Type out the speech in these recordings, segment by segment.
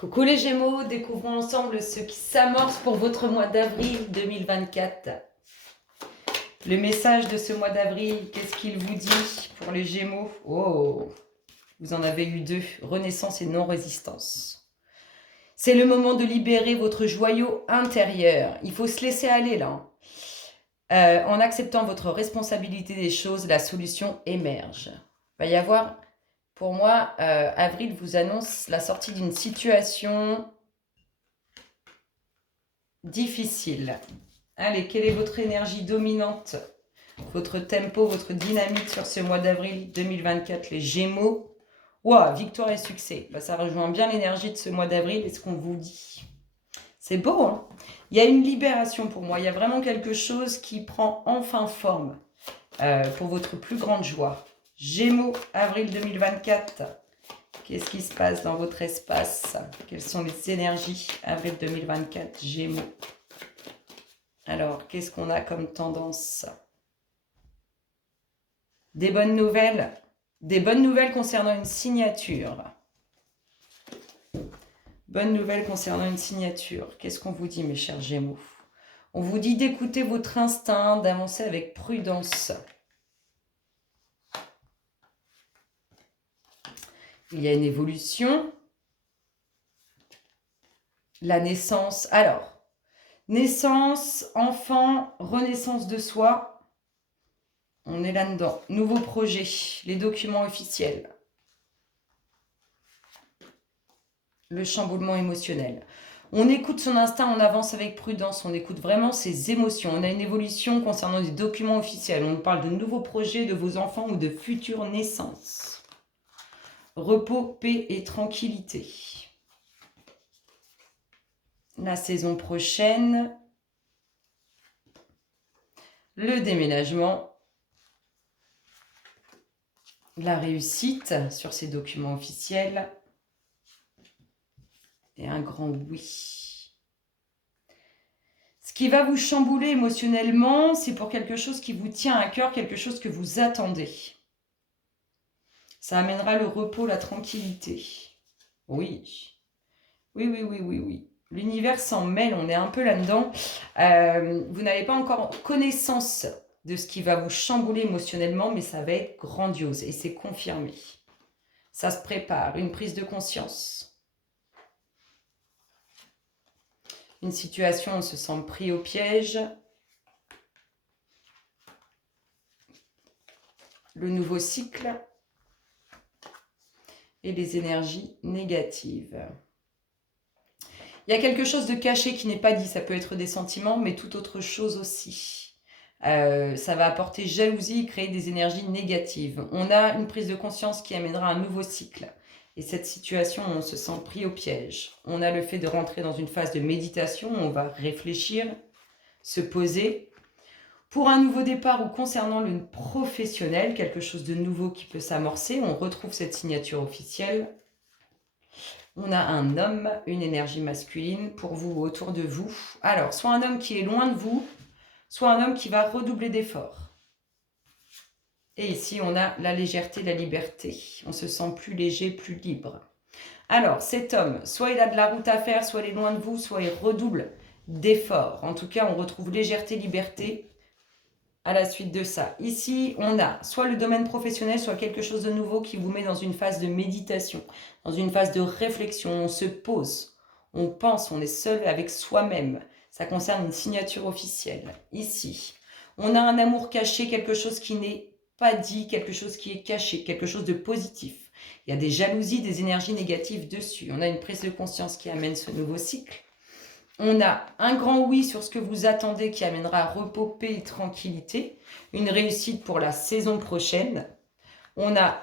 Coucou les Gémeaux, découvrons ensemble ce qui s'amorce pour votre mois d'avril 2024. Le message de ce mois d'avril, qu'est-ce qu'il vous dit pour les Gémeaux? Oh, vous en avez eu deux, renaissance et non-résistance. C'est le moment de libérer votre joyau intérieur. Il faut se laisser aller là. En acceptant votre responsabilité des choses, la solution émerge. Il va y avoir... Pour moi, avril vous annonce la sortie d'une situation difficile. Allez, quelle est votre énergie dominante, votre tempo, votre dynamique sur ce mois d'avril 2024, les Gémeaux? Ouah, victoire et succès. Ça rejoint bien l'énergie de ce mois d'avril et ce qu'on vous dit. C'est beau, hein? Il y a une libération pour moi. Il y a vraiment quelque chose qui prend enfin forme pour votre plus grande joie. Gémeaux, avril 2024. Qu'est-ce qui se passe dans votre espace? Quelles sont les énergies avril 2024, Gémeaux? Alors, qu'est-ce qu'on a comme tendance? Des bonnes nouvelles. Des bonnes nouvelles concernant une signature. Bonnes nouvelles concernant une signature. Qu'est-ce qu'on vous dit, mes chers Gémeaux? On vous dit d'écouter votre instinct, d'avancer avec prudence. Il y a une évolution. La naissance. Alors, naissance, enfant, renaissance de soi. On est là-dedans. Nouveau projet, les documents officiels. Le chamboulement émotionnel. On écoute son instinct, on avance avec prudence, on écoute vraiment ses émotions. On a une évolution concernant des documents officiels. On parle de nouveaux projets, de vos enfants ou de futures naissances. Repos, paix et tranquillité. La saison prochaine. Le déménagement. La réussite sur ces documents officiels. Et un grand oui. Ce qui va vous chambouler émotionnellement, c'est pour quelque chose qui vous tient à cœur, quelque chose que vous attendez. Ça amènera le repos, la tranquillité. Oui. Oui. L'univers s'en mêle, on est un peu là-dedans. Vous n'avez pas encore connaissance de ce qui va vous chambouler émotionnellement, mais ça va être grandiose et c'est confirmé. Ça se prépare, une prise de conscience. Une situation où on se sent pris au piège. Le nouveau cycle. Et les énergies négatives. Il y a quelque chose de caché qui n'est pas dit. Ça peut être des sentiments, mais tout autre chose aussi. Ça va apporter jalousie et créer des énergies négatives. On a une prise de conscience qui amènera un nouveau cycle. Et cette situation, on se sent pris au piège. On a le fait de rentrer dans une phase de méditation. On va réfléchir, se poser. Pour un nouveau départ ou concernant le professionnel, quelque chose de nouveau qui peut s'amorcer, on retrouve cette signature officielle. On a un homme, une énergie masculine pour vous, autour de vous. Alors, soit un homme qui est loin de vous, soit un homme qui va redoubler d'efforts. Et ici, on a la légèreté, la liberté. On se sent plus léger, plus libre. Alors, cet homme, soit il a de la route à faire, soit il est loin de vous, soit il redouble d'efforts. En tout cas, on retrouve légèreté, liberté. À la suite de ça, ici, on a soit le domaine professionnel, soit quelque chose de nouveau qui vous met dans une phase de méditation, dans une phase de réflexion. On se pose, on pense, on est seul avec soi-même. Ça concerne une signature officielle. Ici, on a un amour caché, quelque chose qui n'est pas dit, quelque chose qui est caché, quelque chose de positif. Il y a des jalousies, des énergies négatives dessus. On a une prise de conscience qui amène ce nouveau cycle. On a un grand oui sur ce que vous attendez qui amènera repos, paix et tranquillité. Une réussite pour la saison prochaine. On a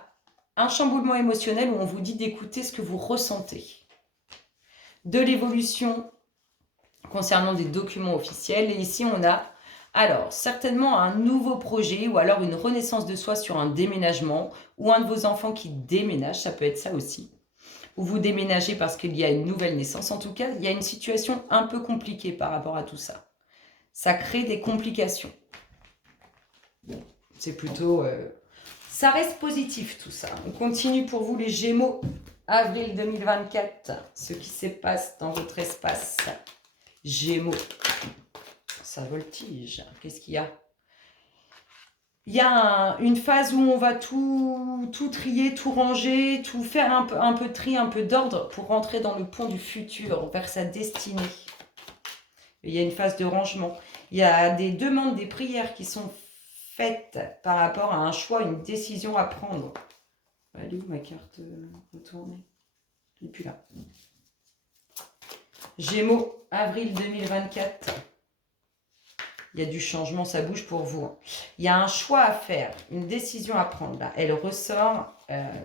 un chamboulement émotionnel où on vous dit d'écouter ce que vous ressentez. De l'évolution concernant des documents officiels. Et ici, on a alors certainement un nouveau projet ou alors une renaissance de soi sur un déménagement ou un de vos enfants qui déménage. Ça peut être ça aussi. Ou vous déménagez parce qu'il y a une nouvelle naissance. En tout cas, il y a une situation un peu compliquée par rapport à tout ça. Ça crée des complications. C'est plutôt... ça reste positif tout ça. On continue pour vous les Gémeaux. avril 2024, ce qui se passe dans votre espace. Gémeaux, ça voltige. Qu'est-ce qu'il y a? Il y a une phase où on va tout trier, tout ranger, tout faire un peu de tri, un peu d'ordre pour rentrer dans le pont du futur, vers sa destinée. Il y a une phase de rangement. Il y a des demandes, des prières qui sont faites par rapport à un choix, une décision à prendre. Elle est où ma carte retournée? Elle n'est plus là. Gémeaux, avril 2024. Il y a du changement, ça bouge pour vous. Il y a un choix à faire, une décision à prendre. Là, elle ressort,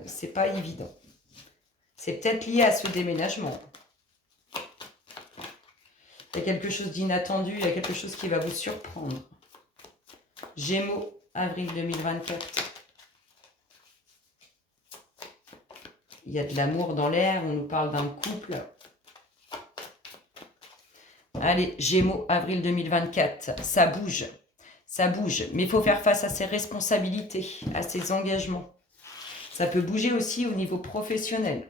c'est pas évident. C'est peut-être lié à ce déménagement. Il y a quelque chose d'inattendu, il y a quelque chose qui va vous surprendre. Gémeaux, avril 2024. Il y a de l'amour dans l'air, on nous parle d'un couple. Allez, Gémeaux, avril 2024, ça bouge, mais il faut faire face à ses responsabilités, à ses engagements. Ça peut bouger aussi au niveau professionnel.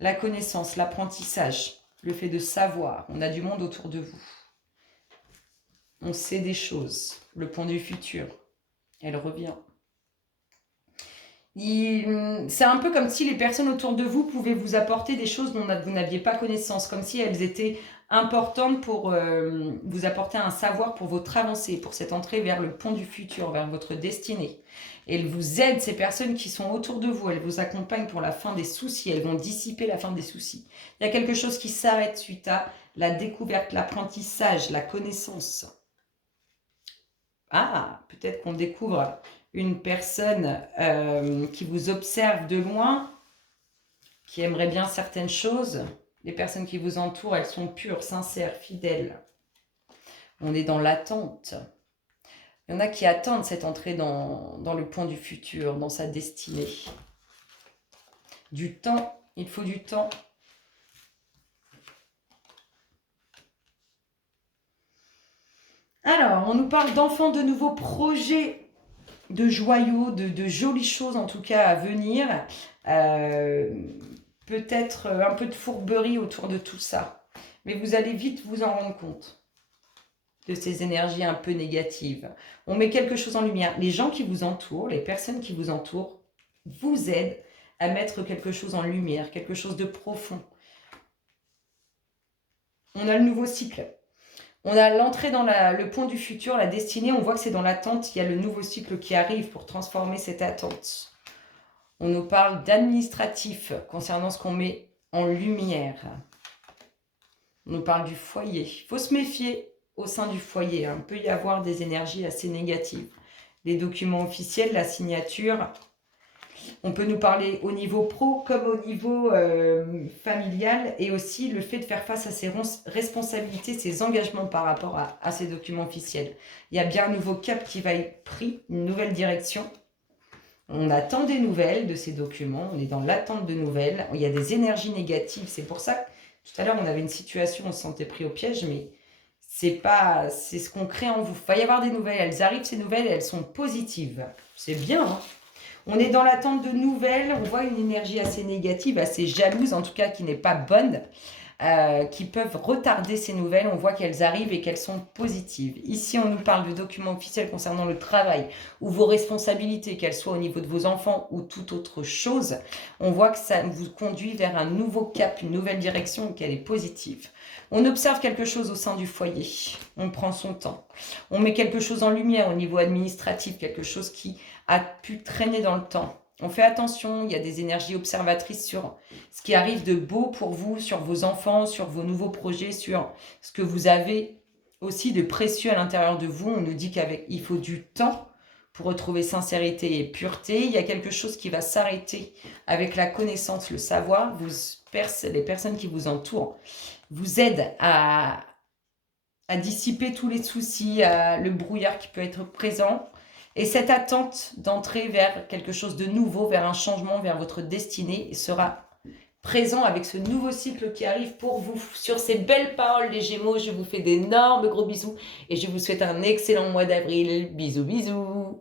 La connaissance, l'apprentissage, le fait de savoir, on a du monde autour de vous. On sait des choses, le pont du futur, elle revient. C'est un peu comme si les personnes autour de vous pouvaient vous apporter des choses dont vous n'aviez pas connaissance, comme si elles étaient importantes pour vous apporter un savoir pour votre avancée, pour cette entrée vers le pont du futur, vers votre destinée. Et elles vous aident, ces personnes qui sont autour de vous, elles vous accompagnent pour la fin des soucis, elles vont dissiper la fin des soucis. Il y a quelque chose qui s'arrête suite à la découverte, l'apprentissage, la connaissance. Ah, peut-être qu'on découvre une personne qui vous observe de loin, qui aimerait bien certaines choses. Les personnes qui vous entourent, elles sont pures, sincères, fidèles. On est dans l'attente. Il y en a qui attendent cette entrée dans le pont du futur, dans sa destinée. Du temps, il faut du temps. Alors, on nous parle d'enfants, de nouveaux projets, de joyaux, de jolies choses en tout cas à venir. Peut-être un peu de fourberie autour de tout ça. Mais vous allez vite vous en rendre compte de ces énergies un peu négatives. On met quelque chose en lumière. Les gens qui vous entourent, les personnes qui vous entourent, vous aident à mettre quelque chose en lumière, quelque chose de profond. On a le nouveau cycle. On a l'entrée dans le pont du futur, la destinée. On voit que c'est dans l'attente. Il y a le nouveau cycle qui arrive pour transformer cette attente. On nous parle d'administratif concernant ce qu'on met en lumière. On nous parle du foyer. Il faut se méfier au sein du foyer. Il peut y avoir des énergies assez négatives. Les documents officiels, la signature. On peut nous parler au niveau pro comme au niveau familial, et aussi le fait de faire face à ses responsabilités, ses engagements par rapport à ces documents officiels. Il y a bien un nouveau cap qui va être pris, une nouvelle direction. On attend des nouvelles de ces documents, on est dans l'attente de nouvelles. Il y a des énergies négatives, c'est pour ça que tout à l'heure on avait une situation, on se sentait pris au piège, mais c'est ce qu'on crée en vous. Il va y avoir des nouvelles, elles arrivent ces nouvelles, elles sont positives. C'est bien, hein. On est dans l'attente de nouvelles, on voit une énergie assez négative, assez jalouse, en tout cas qui n'est pas bonne, qui peuvent retarder ces nouvelles. On voit qu'elles arrivent et qu'elles sont positives. Ici, on nous parle de documents officiels concernant le travail ou vos responsabilités, qu'elles soient au niveau de vos enfants ou toute autre chose. On voit que ça vous conduit vers un nouveau cap, une nouvelle direction et qu'elle est positive. On observe quelque chose au sein du foyer, on prend son temps. On met quelque chose en lumière au niveau administratif, quelque chose qui a pu traîner dans le temps. On fait attention, il y a des énergies observatrices sur ce qui arrive de beau pour vous, sur vos enfants, sur vos nouveaux projets, sur ce que vous avez aussi de précieux à l'intérieur de vous. On nous dit qu'il faut du temps pour retrouver sincérité et pureté. Il y a quelque chose qui va s'arrêter avec la connaissance, le savoir. Les personnes qui vous entourent vous aident à dissiper tous les soucis, le brouillard qui peut être présent. Et cette attente d'entrer vers quelque chose de nouveau, vers un changement, vers votre destinée, sera présent avec ce nouveau cycle qui arrive pour vous. Sur ces belles paroles, les Gémeaux, je vous fais d'énormes gros bisous et je vous souhaite un excellent mois d'avril. Bisous, bisous.